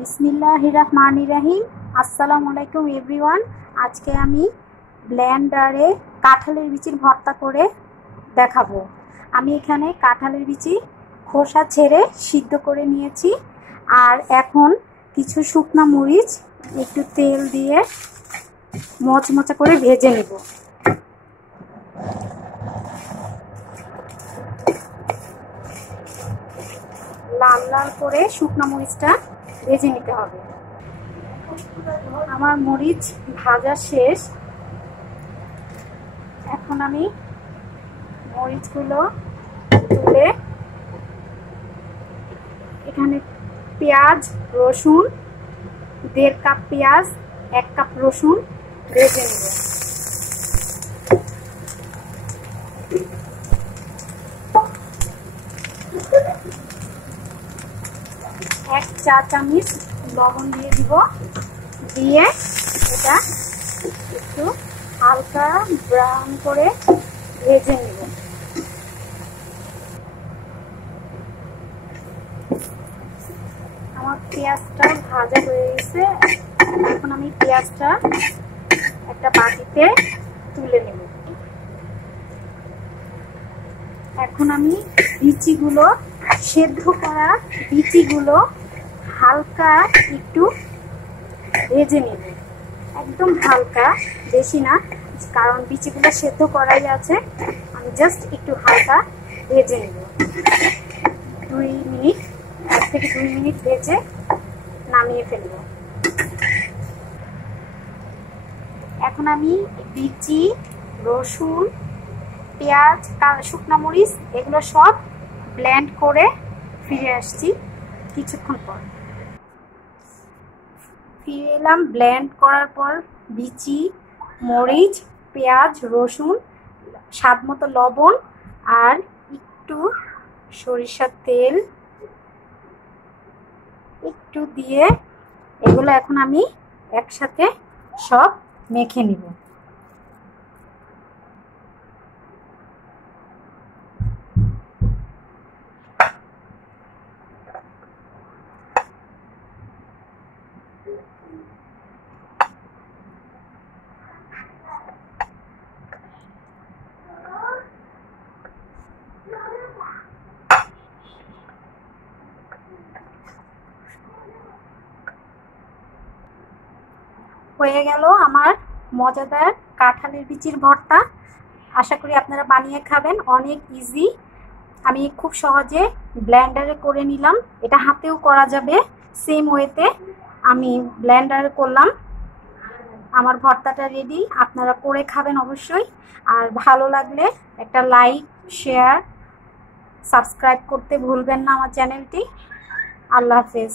বিসমিল্লাহির রহমানির রহিম। আসসালামু আলাইকুম এভরিওয়ান। আজকে আমি ব্লেন্ডারে কাঁঠালের বিচির ভর্তা করে দেখাবো। আমি এখানে কাঁঠালের বিচি খোসা ছেড়ে সিদ্ধ করে নিয়েছি। আর এখন কিছু শুকনো মরিচ একটু তেল দিয়ে মচমচা করে ভেজে নেব। লাল লাল করে শুকনো মরিচটা ভেজে নিতে হবে। আমার মরিচ ভাজা শেষ। এখন আমি মরিচগুলো তুলে এখানে পেঁয়াজ রসুন 1.5 কাপ পেঁয়াজ 1 কাপ রসুন ভেজে নেব। 1 চা চামচ লবণ দিয়ে দিব। দিয়ে এটা একটু হালকা ব্রাউন করে ভেজে নেব। আমার পেঁয়াজটা ভাজা হয়ে গেছে। এখন আমি পেঁয়াজটা একটা বাটিতে তুলে নেব। এখন আমি বিচিগুলো সেদ্ধ করা বিচিগুলো হালকা একটু ভেজে নেব, একদম হালকা, বেশি না, কারণ বিচিগুলো সেদ্ধ করাই আছে। আমি জাস্ট একটু হালকা ভেজে নেব। 1 থেকে 2 মিনিট ভেজে নামিয়ে ফেলব। এখন আমি বিচি রসুন পেঁয়াজ শুকনো মরিচ এগুলো সব ব্লেন্ড করে ফিরে আসছি কিছুক্ষণ পর। ফিরে এলাম ব্লেন্ড করার পর। বিচি মরিচ পেঁয়াজ রসুন স্বাদ মতো লবণ আর একটু সরিষার তেল একটু দিয়ে এগুলো এখন আমি একসাথে সব মেখে নিব। হয়ে গেল আমার মজাদার কাঁঠালের বিচির ভর্তা। আশা করি আপনারা বানিয়ে খাবেন। অনেক ইজি। আমি খুব সহজে ব্লেন্ডারে করে নিলাম। এটা হাতেও করা যাবে, সেম ওয়েতে আমি ব্লেন্ডারে করলাম। আমার ভর্তাটা রেডি। আপনারা করে খাবেন অবশ্যই। আর ভালো লাগলে একটা লাইক শেয়ার সাবস্ক্রাইব করতে ভুলবেন না আমার চ্যানেলটি। আল্লাহ হাফেজ।